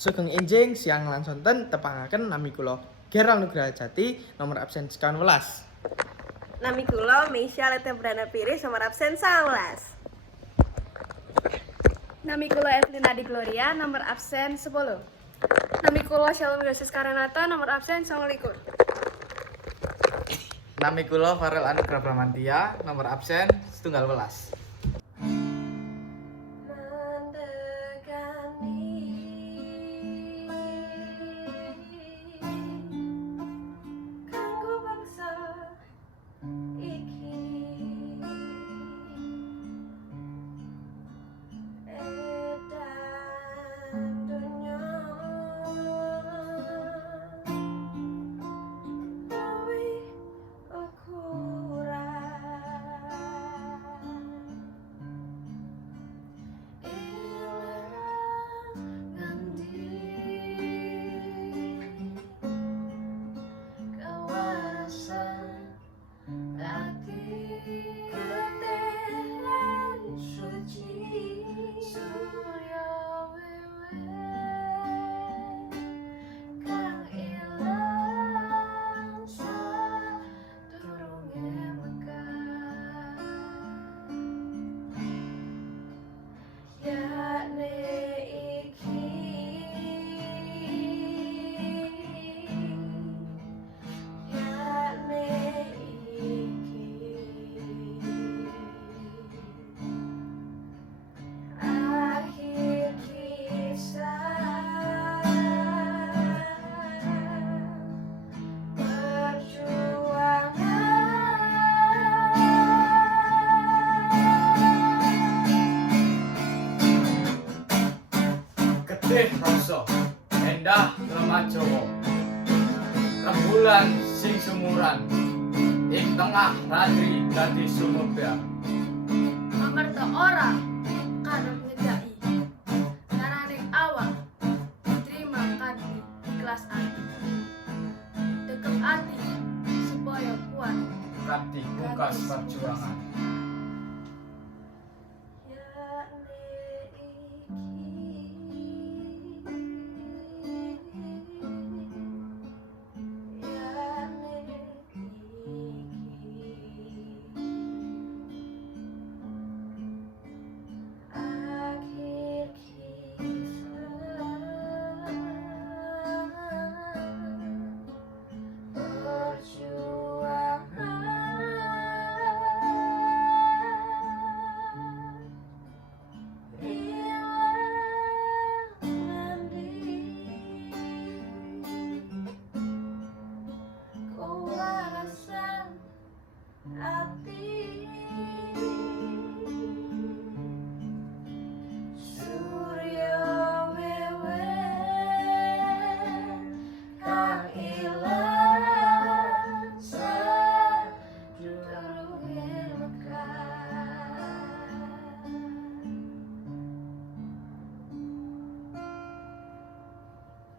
Sugeng enjing siang lan sonten tepangaken nami kula Geral Nugraha Jati nomor absen sekawan welas. Nami kula Meisya Letebrana Piris nomor absen 11. Nami kula Evelina Di Gloria nomor absen 10. Nami kula Shalom Yosis Karenata nomor absen 29. Nami kula Farel Anugrah Bramantia nomor absen setunggal welas. Rasa endah lemah Jawa rembulan sing sumuran ing tengah ratri dadi sumebya Mamerta ora kadang nyedaki karaning awak diterima kadhi ikhlas ati. Dekep ati supaya kuat kanthi pungkas perjuangan. Hati